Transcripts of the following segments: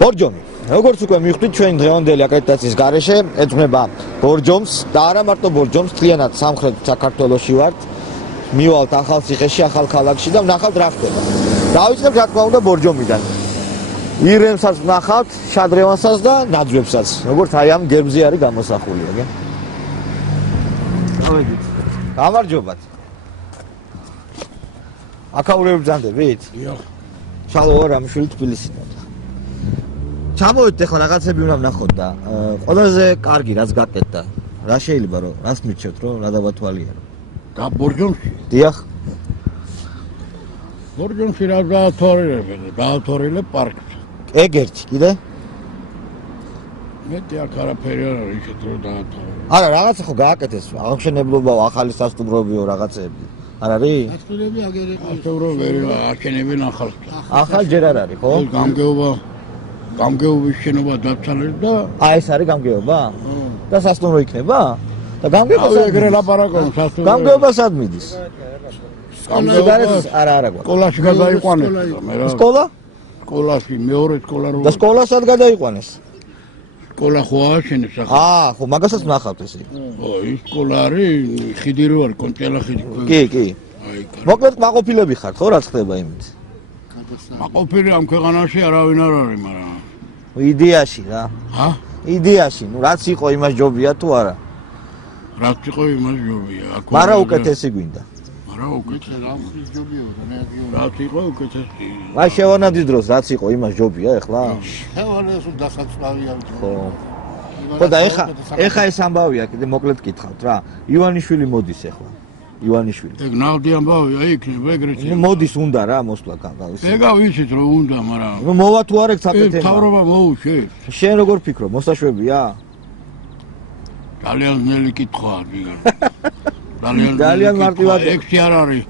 ბორჯომი. როგორც უკვე მივხვდით, ჩვენ დღევანდელი აკრედიტაციის გარეშე ეძღვნება ბორჯომს და არა მარტო ბორჯომს, მთლიანად სამხრეთ საქართველოში ვართ. მივალთ ახალციხეში, ახალ ქალაქში და ვნახავთ რა ხდება. დავიწყებთ რა თქმა უნდა ბორჯომიდან. ირემსაც ვნახავთ, შადრევანსაც და ნაძვებსაც. როგორც აი ამ გერბზე არის გამოსახული, აგე. მოვიდით. გამარჯობათ. აკაურები ბრძანდებით? დიახ. შალო რამშვილი თბილისიდან. ჩამოვიდეთ ახლა რაღაცები უნდა ვნახოთ და ყველაზე კარგი რაც გაკეთდა. რა შეიძლება რომ რას მირჩევთ რომ რა დავათვალიერო? და ბორჯომში? დიახ. ბორჯომში რა დაათვალიერებ პარკს. ეგერთი კიდე? მეტი აქ არაფერი არ არის ისეთ რომ დაათვალიერებ. არა, რაღაცა ხო გააკეთეს, აღმშენებლობაო, ახალი სასტუმროებიო რაღაცეები. არ არის? სასტუმროები აგერე. სასტუმროები აშენებენ ახალს. ახალ ჯერ არ არის, ხო? გამგეობის შენობა დაცალეს და აი ეს არის გამგეობა? და სასტუმრო იქნება? და გამგეობა ეგრე ლაპარაკობ სასტუმრო. გამგეობა სად მიდის? გამგეობა არა გვაქვს. სკოლაში გადაიყვანეს მე რა. სკოლა? სკოლაში მეორე სკოლა რო. და სკოლა სად გადაიყვანეს? სკოლა ხო ააშენეს ახლა. ხო, მაგასაც ვნახავთ ესე. ხო, ის სკოლა არის ხიდი რო არის, კონჭელა ხიდი. კი. მოკლედ მაყოფილები ხართ, ხო, რაც ხდება იმით? მაყოფილი ამ ქვეყანაში არავინ არ არის, მაგრამ იდეაში რა. იდეაში, ნუ რაც იყო იმას ჯობია თუ არა? რაც იყო იმას ჯობია. მაგრამ უკეთესი გვინდა. მაგრამ უკეთესი რა ხრის ჯობია და მე აგიო. რაც იყო უკეთესი. აი შევანადის დროს რაც იყო იმას ჯობია ეხლა? შევანადის დასაცავია. ხო. ხო და ეხა ეს ამბავია, კიდე მოკლედ გითხავთ რა. ივანიშვილი მოდის ეხლა. ივანიშვილი. ეგ ნავდი ამბავია, იქნება ეგრეთ. მოდის უნდა რა მოსვლა გავისე. ეგა ვიცით რომ უნდა, მაგრამ ნუ მოვა თუ არ ეგ საკეთება. თავრობა მოუშვე. შენ როგორ ფიქრობ, მოსაშვებია? ძალიან ძნელი კითხვაა, გიგა. ძალიან მარტივად. ექსი არ არის.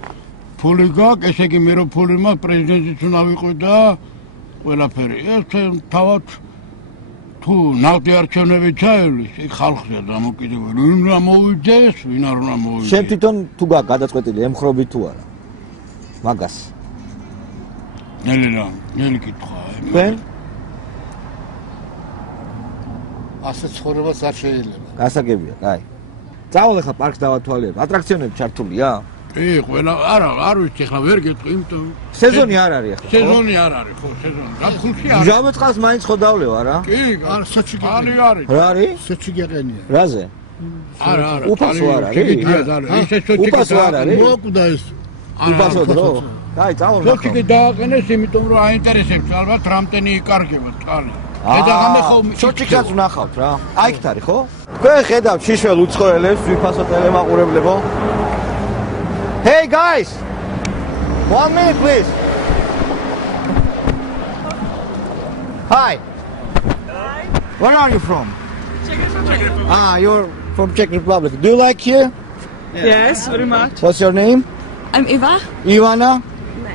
ფული გაქვს, ესე იგი მე რო ფული მაქვს, პრეზიდენტიც უნდა ვიყო და ყველაფერი. ეს თავად თუ ნავდი არჩევნები ჩაივლის, იქ ხალხია დამოკიდებული. ვინ უნდა მოვიდეს, ვინ არ უნდა მოვიდეს. შენ თვითონ თუ გადაწყვეტილი ემხრობი თუ არა? მაგას. ნელი კითხვაა. თქვენ? ასე ცხოვრებას არ შეიძლება. გასაგებია, კაი. წავალ ახლა პარკს დავათვალიერებ. ატრაქციონები ჩართულია? კი, ყველა არ ვიცი, ახლა ვერ გეტყვი, იმიტომ სეზონი არ არის ახლა. სეზონი არ არის, ხო, სეზონი. გაფხულში არის. მჟავე წყალს მაინც ხო დავლევ, არა? კი, არ საჩიგანი არის. რა არის? საჩიგიანია. რაზე? არა. უფასო არ არის? ისე საჩიგი. უფასო არ არის? მოკვდა ეს. უფასო დრო? კაი, წავალ. საჩიგი დააყენეს, იმიტომ რომ აინტერესებს ალბათ რამდენი იკარგება წყალი. ედაღამე ხო საჩიგსაც ვნახავთ რა. აი იქ არის, ხო? თქვენ ხედავთ შიშველ უცხოელებს, ვიფასო ტელემაყურებლებო. Hey guys! 1 minute please. Hi. Where are you from? Czech Republic. You're from Czech Republic. Do you like here? Yes, very much. What's your name? I'm Eva. Ivana?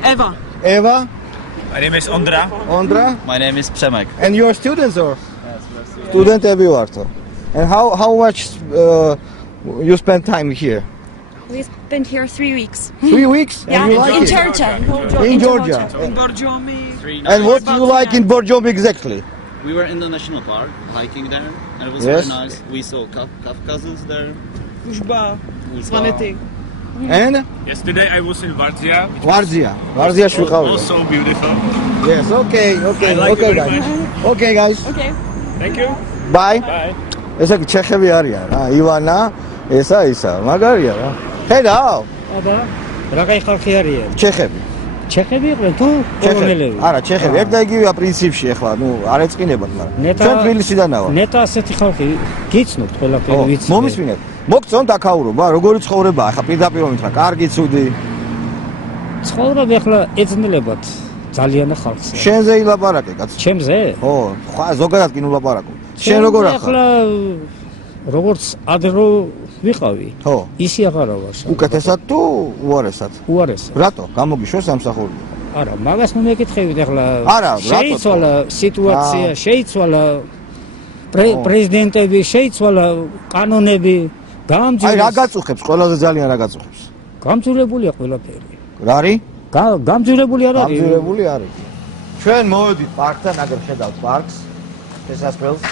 Eva. Eva? My name is Ondra. Ondra? My name is Przemek. And you're students or? Yes, we're students. Student everywhere. And how much you spend time here? We spent here 3 weeks. 3 weeks? Yeah, and you like in it? Georgia. In Georgia. In Borjomi. And what do you like in Borjomi exactly? We were in the national park, hiking there, and it was Yes. very nice. We saw Kafkazans there. Ushba. Uzba. Svaneti. And? Yesterday I was in Vardzia. Vardzia shviqavi. Also beautiful. Yes, okay, I like it very guys. much. Okay, guys. Okay. Thank you. Bye. Bye. ესა კი ჩეხები არიან რა, ივანა, ისა, მაგარია რა. ხედავ? აბა, რა кай ხალხი არიან? ჩეხები. ჩეხები იყვნენ თუ პოლონელები? არა, ჩეხები, ერთ და იგივეა პრინციპში ახლა, ნუ არ ეწყინებათ, მაგრამ ჩვენ თბილისიდან ვარ. ნეტა ასეთი ხალხი გიცნობთ ყველაფერი ვიცი. მომისმინეთ. მოგწონთ აქაურობა, როგორი ცხოვრება, ახლა პირდაპირ მომითხრა, კარგი, ცუდი. ცხოვრება ახლა ეძნელებათ ძალიან ხალხს. შენზე ილაპარაკე, კაცო. ჩემზე? ხო, ზოგადად კი ნუ ლაპარაკობ. შენ როგორ ახლა? ახლა როგორც ადრო ვიყავი. ხო. ისი აღარა ვარ. უკეთესად თუ უარესად? უარესად. რატო? გამოგიშვა სამსახური? არა, მაგას ნუ მეკითხებით ახლა. არა, შეიცვალა სიტუაცია, შეიცვალა პრეზიდენტები, შეიცვალა კანონები, გამძირეს. აი რა გაწუხებს? ყველაზე ძალიან რა გაწუხებს? გამძირებულია ყველაფერი. რა არის? გამძირებული არ არის. გამძირებული არის. ჩვენ მოვედით პარკთან, აგერ ხედავთ პარკს, შესასვლელს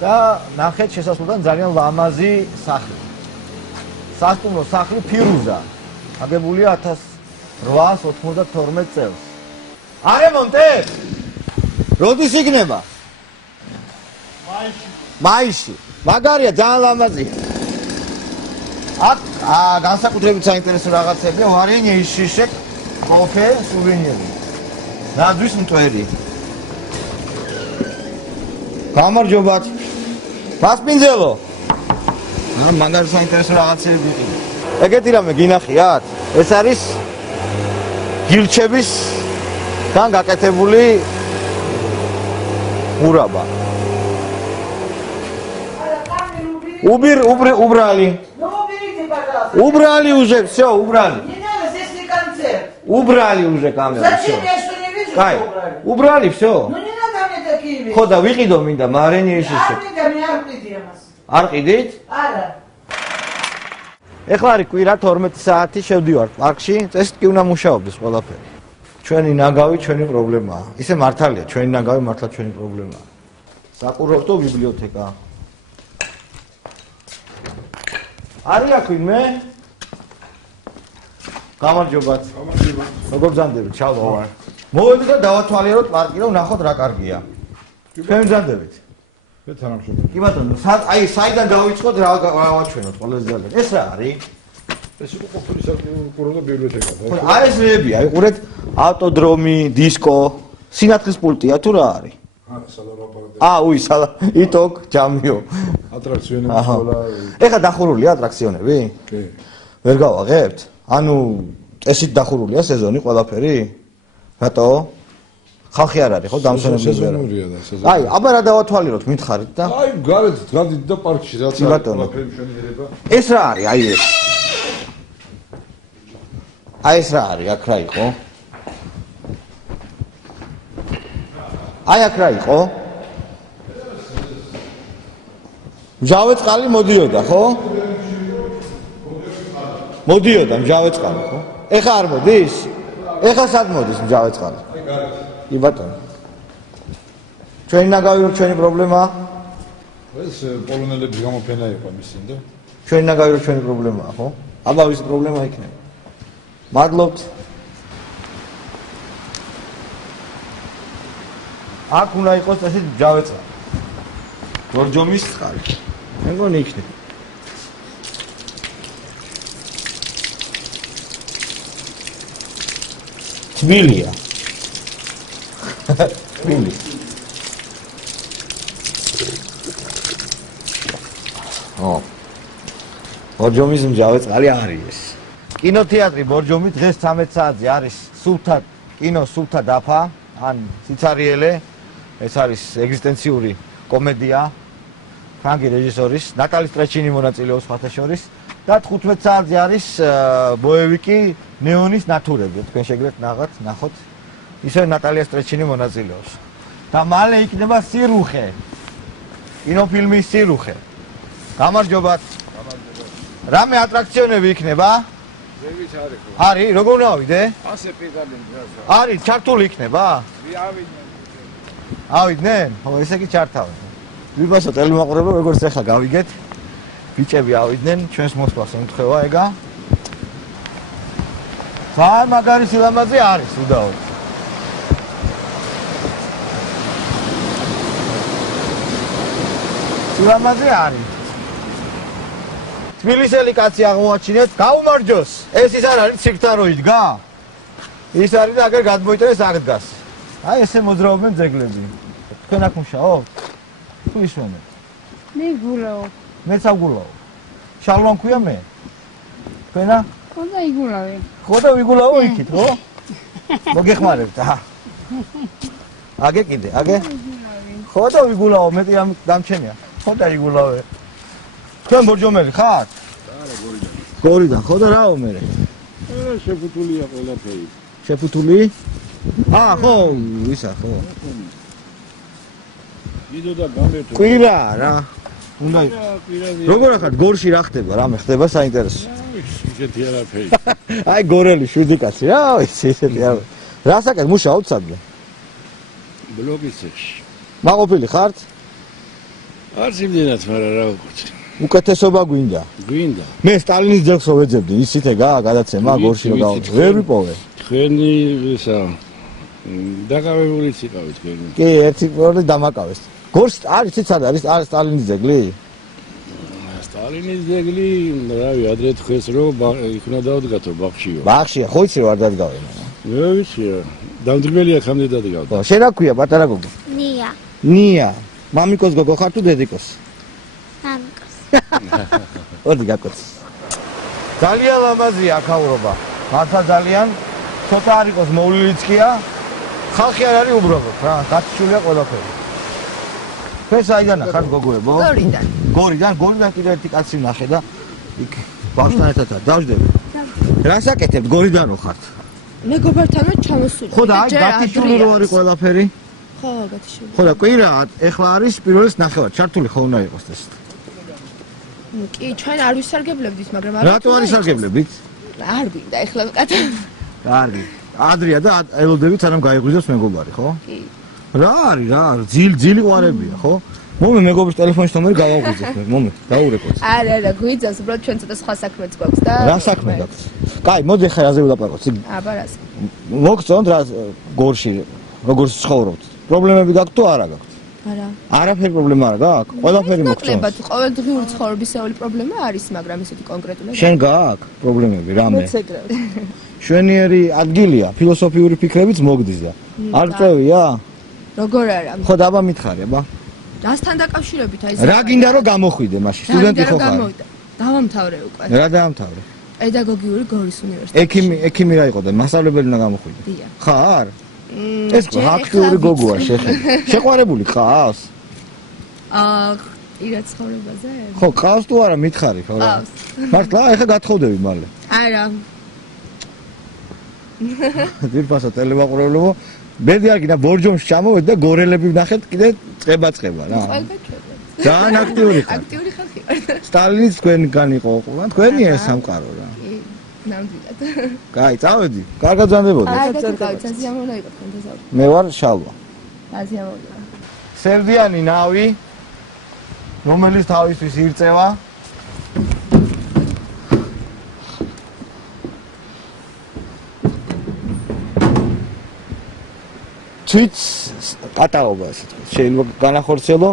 და ნახეთ შესასვლელთან ძალიან ლამაზი სახლი. სასტუმრო სახლი ფირუზა. აგებულია 1892 წელს. არემონტე? როდის იქნება? მაისში. მაგარია, ძალიან ლამაზია. აქ განსაკუთრებით საინტერესო რაღაცებია, ვარენიე, შიშეკ, კოფე, სუვენირი. ნაძვის მტვერი. გამარჯობათ. მასპინძელო. მაგარი საინტერესო რაღაცები იყიდა. ეგეთი რამე გინახიათ? ეს არის გილჩებისგან გაკეთებული ურაბა. Убрали. Ну, уберите, пожалуйста. Убрали уже, все, убрали. Не надо, здесь не концерт. Убрали уже камеру. Зачем? всё. Я что, не вижу, Кай, что убрали? убрали, все. Ну, не надо мне такие вещи. Хода, вიყიდო მინდა მარენიეში. Армида меня армидемас. არ ყიდით? Ара. ეხლა არის კვირა 12 საათი შევდივარ პარკში, წესით კი უნდა მუშაობდეს ყველაფერი. ჩვენი ნაგავი ჩვენი პრობლემაა. ისე მართალია, ჩვენი ნაგავი მართლა ჩვენი პრობლემაა. საყურებელთო ბიბლიოთეკა. არის აქ ვინმე? გამარჯობათ. გამარჯობა. როგორ ბრძანდებით? ჩალო ვარ. მოვედი და დავათვალიეროთ პარკი, რომ ნახოთ რა კარგია. თქვენ ბრძანდებით? მე თანამშრომელი. კი ბატონო, აი საიდან დავიწყოთ რა ვაჩვენოთ ყველაზე ძალიან. ეს რა არის? ეს იყო ყოფილი საკურორტო ბიბლიოთეკა. აი ეს რეები, აი ყურეთ, ავტოდრომი, დისკო, სინათლის პულტია თუ რა არის? უი, იტოკ, ჯამიო. ატრაქციონები ყველა. ეხლა დახურულია ატრაქციონები? კი. ვერ გავაღებთ? ანუ წესით დახურულია სეზონი ყველაფერი? რატო? ხალხი არ არის ხო დამსვენებელი? სეზონურია და სეზონური. აი, აბა რა დავათვალიეროთ, მითხარით და? აი, გარეთ გავდით და პარკში რაც ყველაფერი მშვენიერება. ეს რა არის? აი ეს. აი ეს რა არის? აქ რა იყო? აი აქ რა იყო? მჟავე წყალი მოდიოდა, ხო? მოდიოდა მჟავე წყალი, ხო? ეხა არ მოდის? ეხა სად მოდის მჟავე წყალი? კი ბატონო. ჩვენი ნაგავი რო ჩვენი პრობლემაა? ეს პოლონელების გამოფენა იყო მისინ და ჩვენი ნაგავი რო ჩვენი პრობლემაა, ხო? აბა ვის პრობლემა იქნება? მადლობთ. აქ უნდა იყოს ესეთ მჟავე წყალი. ბორჯომის წყალი. მეგონი იქნება. თბილია. თბილი. ბორჯომის მჟავე წყალი არის ეს. კინოთეატრი ბორჯომი დღეს 13 საათზე არის სულთა კინო სულთა დაფა, ან სიცარიელე. ეს არის ეგზისტენციური კომედია. ფრანგი რეჟისორის, ნატალი სტრეჩინი მონაწილეობს ფათაშორის და 15 საათზე არის ბოევიკი ნეონის ნათურები. თქვენ შეგიძლიათ ნახოთ. ისე ნატალია სტრეჩინი მონაწილეობს. და მალე იქნება სირუხე. კინოფილმი სირუხე. გამარჯობათ. რამე ატრაქციონები იქნება? ზევით არის ხო? არის, როგორ უნდა ავიდე? ასე პირდაპირ გასა. არის, ჩართული იქნება? ავიდნენ. ავიდნენ? ხო, ესე კი ჩართავენ. ვიბასო ტელემაყურებელო, როგორც ახლა გავიგეთ. ბიჭები ავიდნენ, ჩვენს მოსვლას ემთხვევა ეგა. ძალიან მაგარი სილამაზე არის, უდაოდ. სილამაზე არის. თბილისელი კაცი აღმოაჩინეთ, გაუმარჯოს. ეს ის არ არის ცირკთან რო იდგა? ის არის და აგერ გადმოიწერეს აქ დგას. აი ესე მოძრაობენ ძეგლები. თქვენ აქ მუშაობთ? თუ ისვენებთ? მე გულავ. მეც აგულავ. შალვა მქვია მე. თქვენა? ხო და იგულავე. ხო და ვიგულავო იქით, ხო? მოგეხმარებთ, აჰა. აგე კიდე, აგე? ხო და ვიგულავო, მეტი ამ დამჩენია. ხო და იგულავე. თქვენ ბორჯომელი ხართ? გორიდან ხო და რაო მე? შეფუთულია ყველაფერი. შეფუთული? ხო, ისა ხო. დიდო და გამეთო. კვირა რა. უნდა როგორ ახლა გორში რა ხდება? რამე ხდება საინტერესო. ისეთი არაფერი. აი გორელი 7 კაცი რა, ისეთი არა. რასაკეთ მუშაობთ სადმე? ბლოგის ციხში. მაყოფილი ხართ? არც იმდენად, მაგრამ რა ვუყოთ. უკეთესობა გვინდა. გვინდა. მე სტალინის ძეგლს ვეძებდი, ისიც ეგაა გადაცემა გორში რო გავა. ვერ ვიპოვე. თქვენი ისა დაკავებულიც იყავით თქვენი. კი, ერთი პორტი დამაკავეს. გორს არის ცით სად არის სტალინის ძეგლი? სტალინის ძეგლი, რავი, ადრე თქვეს რომ იქნა დავდგათო ბაღშიო. ბაღშია, ხო იცი რომ არ დადგავე. მე ვიცი, დამდგმელი აქამდე დადგავდა. შენ რა ქვია პატარა გოგო? ნია. ნია. მამიკოს გოგო ხარ თუ დედიკოს? მამიკოს. ოდი გაკოც. ძალიან ლამაზია აქაურობა. მართლა ძალიან ცოტა არ იყოს მოვლილიც კია. ხალხი არ არის უბრალოდ რა, გაწჩულია ყველაფერი. ეს აიდან ხარ გოგოებო? გორიდან. გორიდან კიდევ ერთი კაცი ნახე და იქ ბავშვთან ერთად დავждები. რასაკეთებთ გორიდანო ხართ? მეგობართანო ჩამოსული. ხო და აი გათიშული რო არის ყველაფერი? ხო, გათიშული. ხო და კვირა ეხლა არის პირველის ნახევარი, ჩართული ხო უნდა იყოს ეს. კი, ჩვენ არ ვისარგებლებდით, მაგრამ რატო არ ისარგებლებით? არ გვინდა ეხლა კატა. კარგი. ადრია და ელოდებით სანამ გაიგვიზოს მეგობარი, ხო? კი. რა არის რა, ძილი ყვარებია, ხო? მომე მეგობრის ტელეფონის ნომერი გავაღვიძებ, მომე, დაურეკოთ. არა, გვიძავს, უბრალოდ ჩვენ ცოტა სხვა საქმეც გვაქვს და რა საქმე გაქვს? კაი, მოდი ხა რაზე ვილაპარაკოთ. აბა რას? მოგწონთ რა გორში, როგორ ცხოვრობთ? პრობლემები გაქვთ თუ არა გაქვთ? არა. არაფერი პრობლემა არ გაქვს? ყველაფერი მოგწონთ. ნაკლებად ყოველდღიური ცხოვრებისეული პრობლემა არის, მაგრამ ისეთი კონკრეტული. შენ გაქვს პრობლემები რამე? მეც ეგრევე. შვენიერი ადგილია, ფილოსოფიური ფიქრებიც მოგდის და არ წევია? როგორ არა? ხო დაბა მითხარი, აბა. რასთან დაკავშირებით აი რა გინდა რომ გამოხვიდე მაშინ? სტუდენტი ხო ხარ? დავამთავრე უკვე. რა დაამთავრე? პედაგოგიური გორის უნივერსიტეტი. ექიმი რა იყო და მასწავლებელი უნდა გამოხვიდე. დიახ. ხარ? ეს აქტიური გოგოა შეხედე. შეყვარებული ყავს? ირა ცხოვრებაზე? ხო, ყავს თუ არა მითხარი ხო? ყავს. მართლა ეხა გათხოვდები მალე. არა. დირფასა ტელემაყურებლებო ბედი არ გინდა ბორჯომში ჩამოვედი და გორელები ვნახეთ კიდე წება რა. ძალიან აქტიური ხარ. აქტიური ხალხი ვარ. სტალინიც თქვენგან იყო, თქვენია ეს სამყარო რა. კი, ნამდვილად. კაი, წავედი. კარგად ზანდებოდი. ზაზიამონა იყო თქვენთან საუბარი. მე ვარ შალვა. ზაზიამონა. სერდიანი ნავი, რომელიც თავისთვის ირწევა. თვით კატაობა ესე თქვა. შეიძლება განახორციელო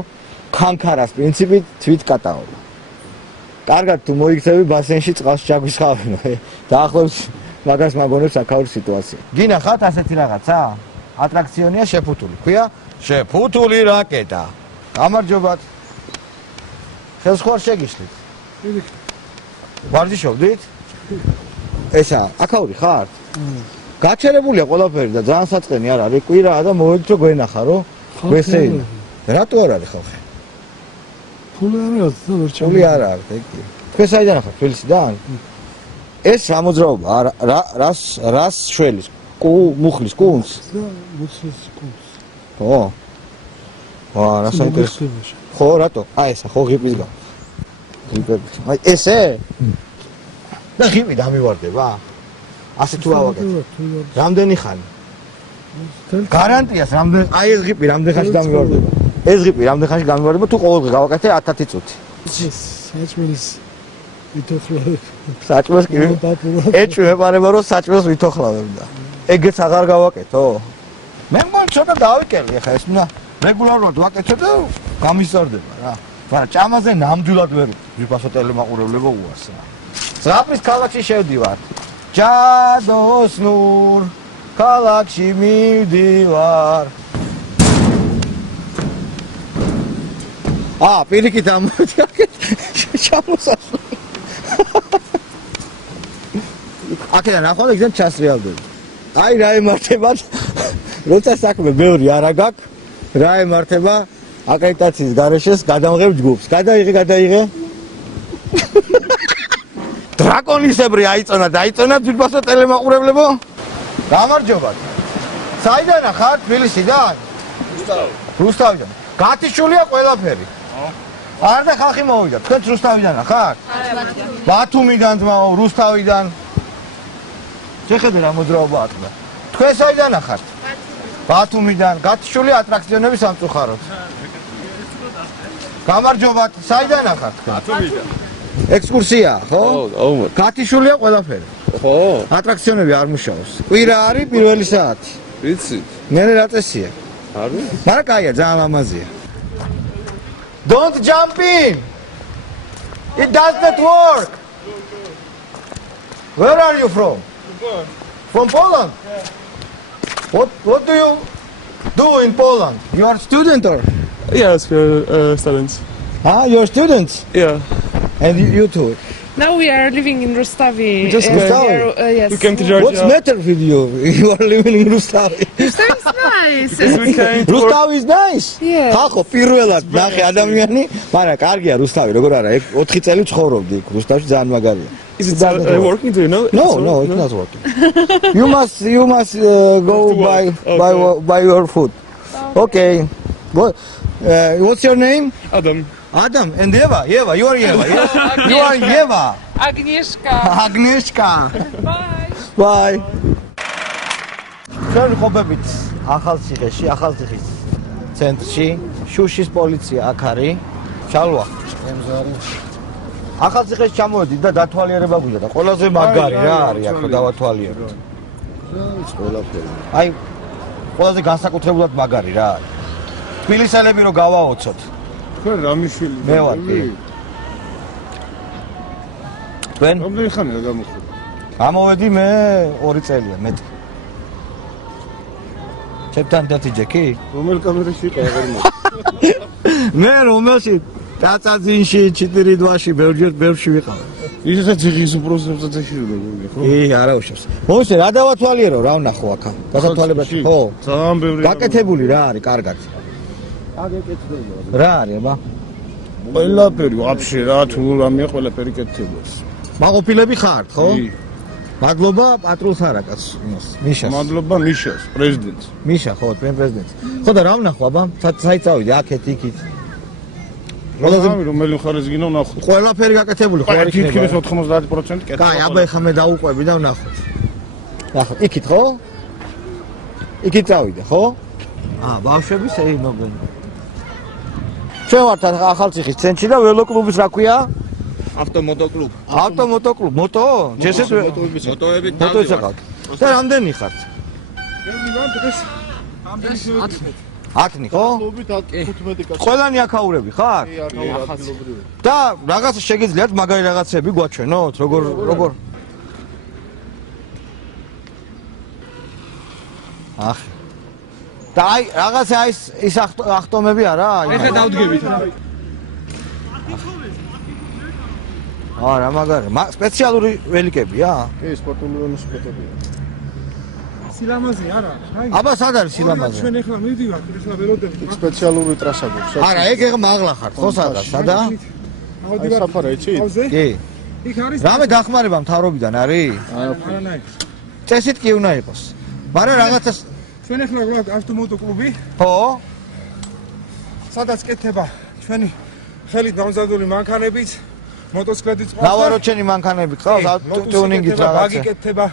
ქანქარას პრინციპით თვით კატაობა. კარგად თუ მოიქცევი ბასენში წყალს ჩაგვისხავენ. დაახლოებით მაგას მაგონებს აქაური სიტუაცია. გინახავთ ასეთი რაღაცა? ატრაქციონია შეფუთული. ქვია შეფუთული რაკეტა. გამარჯობათ. ხელს ხوار შეგიშლით? ვარჯიშობდით? ესა, აქაური ხართ? გაჩერებულია ყველაფერი და ძალიან საწყენი არ არის. კვირაა და მოვედით რომ გვენახა რომ გვესეინა. რატო არ არის ხალხი? ფული არ აქვს და ვერ ფული არ აქვს, ეგ. თქვენ საიდან ხართ? თბილისიდან? ეს რა მოძრაობა? რას შველის? მუხლის კუნს? და მუხლის კუნს. ხო. ვა, რა საინტერესო. ხო, რატო? აი ესა ხო ღიპის გა. ღიპები. აი ესე? და ღიპი დამივარდება? ასე თუ ავაკეთე. რამდენი ხანი? გარანტიას რამდენი აი ეს ღიპი რამდენ ხანში დამივარდება? ეს ღიპი რამდენ ხანში გამივარდება თუ ყოველდღე გავაკეთე 10-10 წუთი? საჭმელის ვითოხლავებ. საჭმელს კი ეჭვი მეპარება რომ საჭმელს ვითოხლავებ და ეგეც აღარ გავაკეთო? მე მგონი ცოტა დავიკელი ახლა ეს უნდა რეგულარულად ვაკეთო და გამისწორდება რა. მაგრამ ჭამაზე ნამდვილად ვერ ვიფასო ტელემაყურებლებო უარს რა. ზღაპრის ქალაქში შევდივარ. ჯადოსნურ ქალაქში მივდივარ. პირიქით ამოდი ჩამოსასვლელი. აქედან ახლა ეგზემ ჩასრიალდები. აი რა ემართება, როცა საქმე ბევრი არა გაქვს, რა ემართება აკრედიტაციის გარეშეს გადამღებ ჯგუფს. გადაიღე. დრაკონისებრი აიწონა, დაიწონა თვითფასო ტელემაყურებლებო. გამარჯობათ. საიდან ხართ? თბილისიდან? რუსთავიდან. გათიშულია ყველაფერი. არ და ხალხი მოვიდა. თქვენც რუსთავიდან ხართ? ბათუმიდან ძმაო, რუსთავიდან. შეხედე რა მოძრაობა ატყდა. თქვენ საიდან ხართ? ბათუმიდან. გათიშული ატრაქციონები სამწუხაროდ. გამარჯობათ. საიდან ხართ? ბათუმიდან. ექსკურსია, ხო? ხო. გათიშულია ყველაფერი. ხო. ატრაქციონები არ მუშაობს. კვირა არის პირველი საათი. ვიცით. მე რა წესია? არ ვიცი. მაგრამ კაია, ძალიან ლამაზია. Don't jump in. It does not work. Where are you from? From Poland. What do you do in Poland? You are student or? Yes, we're students. Ah, you're students? Yeah. And you too? Now we are living in Rustavi. Just Rustavi? Yes. We came to Georgia. What's the matter with you? You are living in Rustavi. Rustavi is nice. Rustavi is nice. Yeah. ხალხო პირველად ნახე ადამიანი, მაგრამ კარგია რუსთავი, როგორ არა, 4 წელი ცხოვრობდი იქ რუსთავში, ძალიან მაგარია. Is it working? Do you know? No, it's not working. You must go buy your food. Okay. What's your name? Adam. Adam and Eva. Eva, you are Eva. Yes? You are Eva. Agnieszka. Agnieszka. Bye. Bye. ჩვენ ხობებით ახალციხეში, ახალციხის ცენტრში, შუშის პოლიცია აქ არის. ჩალვა. ახალციხეში ჩამოვედით და დათვალიერება გვინდა და ყველაზე მაგარი რა არის აქ დავათვალიეროთ. აი ყველაზე განსაკუთრებულად მაგარი რა არის. თბილისელები რო გავაოცოთ. თქვენ რამიშვილი. მე ვარ. თქვენ? რამდენი ხანია გამოხდა? გამოვედი მე 2 წელია მეტი. ჩემთან დათიჯექი? რომელ კამერაში იყავ ვერ მოხდა? მე რომელში? დაწაძინში 4 დღეში ბევრში ვიყავ. ისაც იღის უპროცესებსაც შეიძლება ხო? არა უშავს. მოსე რა დავათვალიერო რა ვნახო აქ? დასათვალებაში ხო? ძალიან ბევრი. გაკეთებული რა არის კარგად? რა არის აბა? ყველაფერი ვაფშე რა თუ რამეა ყველაფერი კეთდება. მაყოფილები ხართ ხო? მადლობა პატრულს არაკაც იმას მიშას. მადლობა მიშას, პრეზიდენტს. მიშა ხო, თქვენ პრეზიდენტს. ხო და რა ვნახო აბა? საით წავიდი აქეთ იქით. რომელი მხარეს გინდა ვნახოთ? ყველაფერი გაკეთებული ხო არ იქნება? იქით 90% კეთდება. კაი, აბა ეხა მე დაუყვები და ვნახოთ. ნახოთ, იქით ხო? იქით წავიდე ხო? ბავშვები შეინობენ. ჩვენ ვართ ახალციხის ცენტრში და ველოკლუბის რა ქვია? ავტომოტოკლუბ. ავტომოტოკლუბ, მოტო? ჯესეთ მოტოები მოტოებიც. და რამდენი ხართ? ათნი ხო? ყველანი აქაურები ხარ? და რაღაც შეგიძლიათ მაგარი რაღაცები გვაჩვენოთ? როგორ? ახ. და აი რაღაცა ის ახტომები არა? ეხლა დავდგებით. არა მაგარი, სპეციალური ველიკებია? კი, სპორტული ველოსიპედებია. სილამაზე არა? აბა სად არის სილამაზე? ჩვენ ეხლა მივდივართ, ეხლა ველოდებით. სპეციალური ტრასა გვაქვს. არა, ეგ მაღლა ხართ, ხო სადა? სადა? ავდივართ საფარა იცით? კი. იქ არის რამე დახმარება მთავრობიდან არის? არანაირი. წესით კი უნდა იყოს. მაგრამ რაღაცას ჩვენ ეხლა გვაქვს ავტომოტოკლუბი. ხო? სადაც კეთდება ჩვენი ხელით დამზადებული მანქანებით, მოტოციკლებიც ყავს. ნავაროჩენი მანქანები ყავს, ტიუნინგით რაღაცა. ბაგი კეთდება.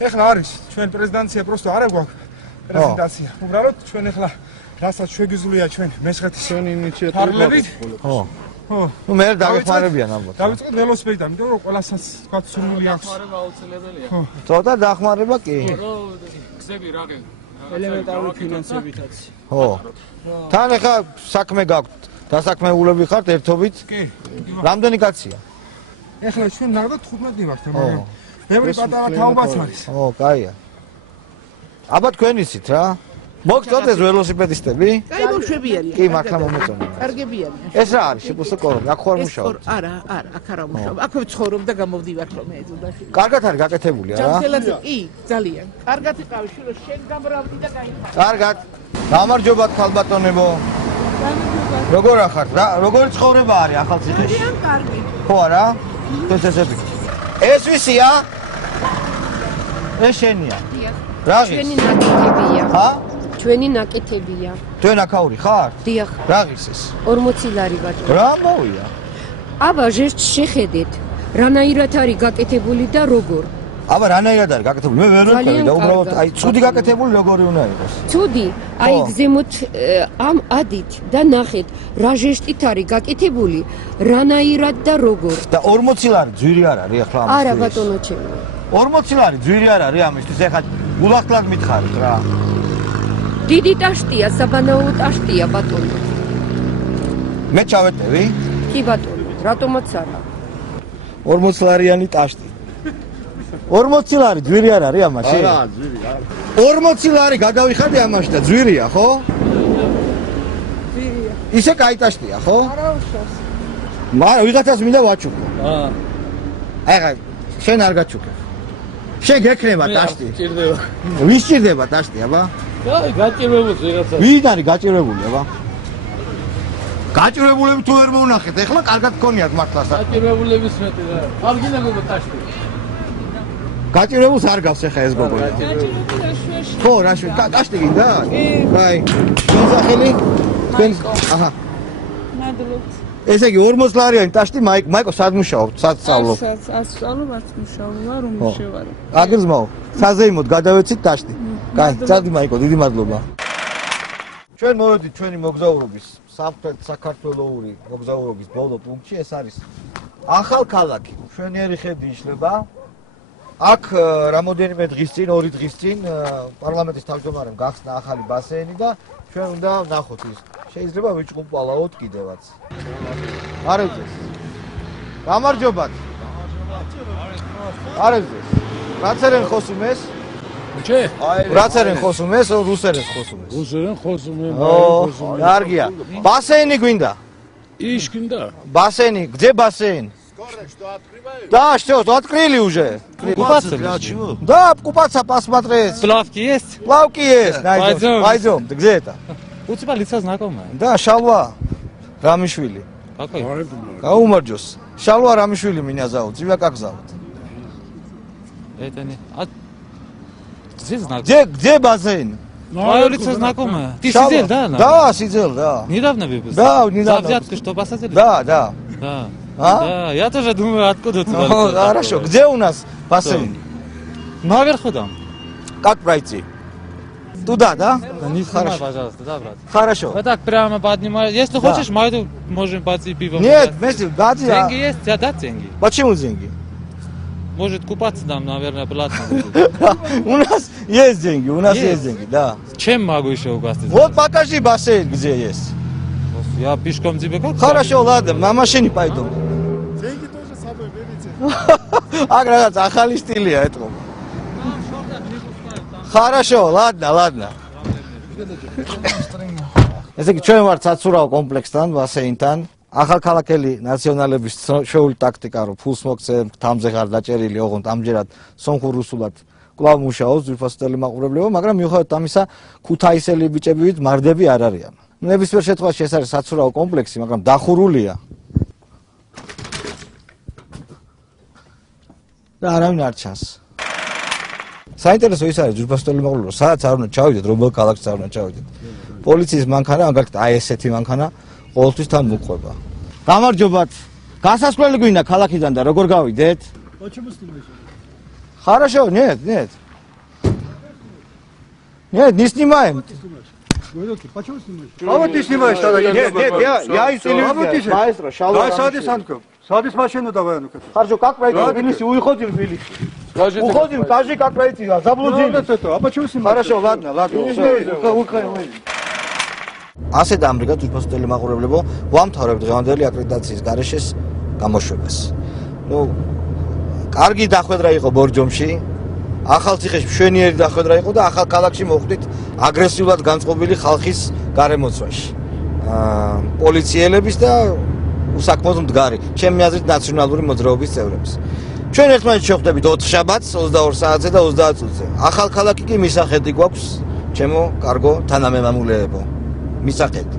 ეხლა არის ჩვენ პრეზიდენტია პროსტო არა გვაქვს პრეზენტაცია. უბრალოდ ჩვენ ეხლა რასაც შეგვიძლია ჩვენ მესხეთის ჩვენი ინიციატივა. ხო. ხო. ნუ მე დაგეხმარებიან ალბათ. დავიწყოთ ველოსიპედიდან, იმიტომ რომ ყველასაც თქვა სურვილი აქვს. დახმარება აუცილებელია. ხო. ცოტა დახმარება კი. გზები რაღე. ელემენტარული ფინანსებითაც. ხო. თან ეხლა საქმე გაქვთ. დასაქმებულები ხართ ერთობით? კი. რამდენი კაცია? ეხლა ჩვენ ნახოთ 15 ვართ, მაგრამ ბევრი პატარა თაობაც არის. ო, კაია. აბა თქვენ იცით რა? მოგწოდეთ ეს ველოსიპედისტები? კაი ბავშვები არიან. კი, მართლა მომეწონა. კარგები არიან. ეს რა არის? შეგუსო კორომი, აქ ხარ მუშაობ? არა, აქ არ მუშაობ. აქ ვცხოვრობ და გამოვდივარ ხოლმე ეძულაში. კარგად არის გაკეთებული რა? ჯანმრთელად კი, ძალიან. კარგად იყავი, შურო შენ გამრავდი და გაიხარ. კარგად. გამარჯობათ ხალბატონებო. როგორ ახართ? რა, როგორი ცხოვრება არის ახალციხეში? ძალიან კარგი. ხო არა? წესები. ეს ვისია? ეს შენია. რაღის? ჩვენი ნაკეთებია. ხა? ჩვენი ნაკეთებია. თქვენ აქაური ხართ? დიახ. რაღის ეს? 40 ლარი ბატონო. რა მოვია? აბა ჟესტს შეხედეთ. რანაირად არის გაკეთებული და როგორ? აბა რანაირად არის გაკეთებული? მე ვერ ვიტყვი და უბრალოდ აი ცუდი გაკეთებული როგორი უნდა იყოს? ცუდი, აი გზემოთ ამ ადით და ნახეთ, რა ჟესტით არის გაკეთებული, რანაირად და როგორ. და 40 ლარი ძვირი არ არის ახლა ამისთვის? არა ბატონო ჩემო. 40 ლარი ძვირი არ არის ამისთვის, ეხლა გულახლად მითხარით რა. დიდი ტაშტია, საბანაო ტაშტია ბატონო. მე ჩავეტევი? კი ბატონო, რატომაც არა. 40 ლარიანი ტაშტი. 40 ლარი ძვირი არ არის ამაში? არა, ძვირი არა. 40 ლარი გადავიხადე ამაში და ძვირია, ხო? ძვირია. ისე კაი ტაშტია, ხო? არა უშავს. მაგრამ ვიღაცას მინდა ვაჩუქო. აი ხა შენ არ გაჩუქებ. შენ გექნება ტაშტი. ჭირდება. ვის ჭირდება ტაშტი, აბა? აი, გაჭირებულს ვიღაცა. ვინ არის გაჭირებული, აბა? გაჭირებულები თუ ვერ მოუნახეთ, ეხლა კარგად გქონიათ მართლა. გაჭირებულების მეტი რა. არ გინდა გოგო ტაშტი. გაჭირებულს არ გავს ეხლა ეს გოგო. ხო, რა შვი, ტაშტი გინდა? აი, თქვენ სახელი? თქვენ აჰა. ნადლობთ. ესე იგი 40 ლარიანი ტაშტი მაიკო სად მუშაობთ? სად სწავლობ? ასწავლობ, არც მუშაობ, ვარ უმუშევარი. აგრძმაო, საზეიმოდ გადავეცით ტაშტი. კაი, წადი მაიკო, დიდი მადლობა. ჩვენ მოვედით ჩვენი მოგზაურობის სამხრეთ საქართველოური მოგზაურობის ბოლო პუნქტში, ეს არის ახალქალაქი. მშვენიერი ხედი იშლება. აქ რამოდენიმე დღის წინ, 2 დღის წინ პარლამენტის თავმჯდომარემ გახსნა ახალი ბასეინი და ჩვენ უნდა ვნახოთ ის. შეიძლება ვიჭყუმპალაოთ კიდევაც. არევძეს. გამარჯობათ. არევძეს. რაცერენ ხოსუმეს? ჩე? რაცერენ ხოსუმეს, რუსერენ ხოსუმეს. რუსერენ ხოსუმენ. ო, კარგია. ბასეინი გვინდა? иш გვინდა? Бассейн, где бассейн? Скоро что открывают? Да, что открыли уже. Купаться для чего? Да, купаться, посмотреть. Плавки есть? Плавки есть. Пойдем. Где это? У тебя лицо знакомое. Да, Шалва Рамишвили. Какой? Каумарджус. Шалва Рамишвили меня зовут. Тебя как зовут? Это не... Где знакомый? Где бассейн? Твое лицо знакомое. Ты сидел, да? Да, сидел, да. Недавно выпустил? Да, недавно. За взятку что, посадили? Да, да. Да. А? Да, я тоже думаю, откуда туда. Хорошо. Где у нас бассейн? Наверху там. Как пройти? Туда, да? Не снимай, пожалуйста, да, брат? Хорошо. Вот так прямо поднимай. Если хочешь, мы можем пойти пивом. Нет, вместе, дайте. Деньги есть? Я дать деньги. Почему деньги? Может, купаться там, наверное, платно будет. У нас есть деньги, у нас есть деньги, да. Чем могу еще угостить? Вот покажи бассейн, где есть. Я пешком тебе как? Хорошо, ладно, на машине пойду. Деньги тоже с собой берите. Агрегат, ахали стилия этого. Хорошо, ладно. ესე იგი ჩვენ ვართ საცურაო კომპლექსთან, ბასეინთან. ახალქალაქელი ნაციონალების შეეული ტაქტიკა რომ ფულს მოგცემ, თამზე ხარ დაჭერილი, ოღონდ ამჯერად სომხურ რუსულად კვლავ მუშაობს ძვირფასწელი მაყურებლებო, მაგრამ მიუხედავად ამისა, ქუთაისელი ბიჭები მარდები არ არიან. ნებისმიერ შემთხვევაში ეს არის საცურაო კომპლექსი, მაგრამ დახურულია. და არავინ არ ჩანს. საინტერესო ის არის ძვირფასწელი მაყურებლებო, სადაც არ უნდა ჩავიდეთ, რომელ ქალაქში არ უნდა ჩავიდეთ. პოლიციის მანქანა, მაგალითად აი ესეთი მანქანა ყოველთვის თან მოყვება. გამარჯობათ. გასასვლელი გვინდა ქალაქიდან და როგორ გავიდეთ? Почему снимаешь? Хорошо, нет. Нет, не снимаем. Почему снимаешь? А вот ты снимаешь тогда. Нет, я из телевизора. Маэстро, шалва. Да, садись, Анко. Садись в машину давай, ну-ка. Хорошо, как пройти в Тбилиси? Уходим в Тбилиси. Уходим, скажи, как пройти. Заблудились. А почему снимаешь? Хорошо, ладно. ასე დამრიგა თვითმფრინავი მაყურებლებო, ვამთავრებ დღევანდელი აკრედიტაციის გარეშეს გამოშვებას. კარგი დახვედრა იყო ბორჯომში, ახალციხეში მშვენიერი დახვედრა იყო და ახალ ქალაქში მოხვდით აგრესიულად განწყობილი ხალხის გარემოცვაში. პოლიციელების და უსაქმოდ მდგარი, ჩემი აზრით ნაციონალური მოძრაობის წევრების. ჩვენ ერთმანეთს შევხვდებით 4 შაბათს 22 საათზე და 30 წუთზე. ახალ ქალაქი კი მისახედი გვაქვს, ჩემო კარგო თანამემამულეებო. მისახედი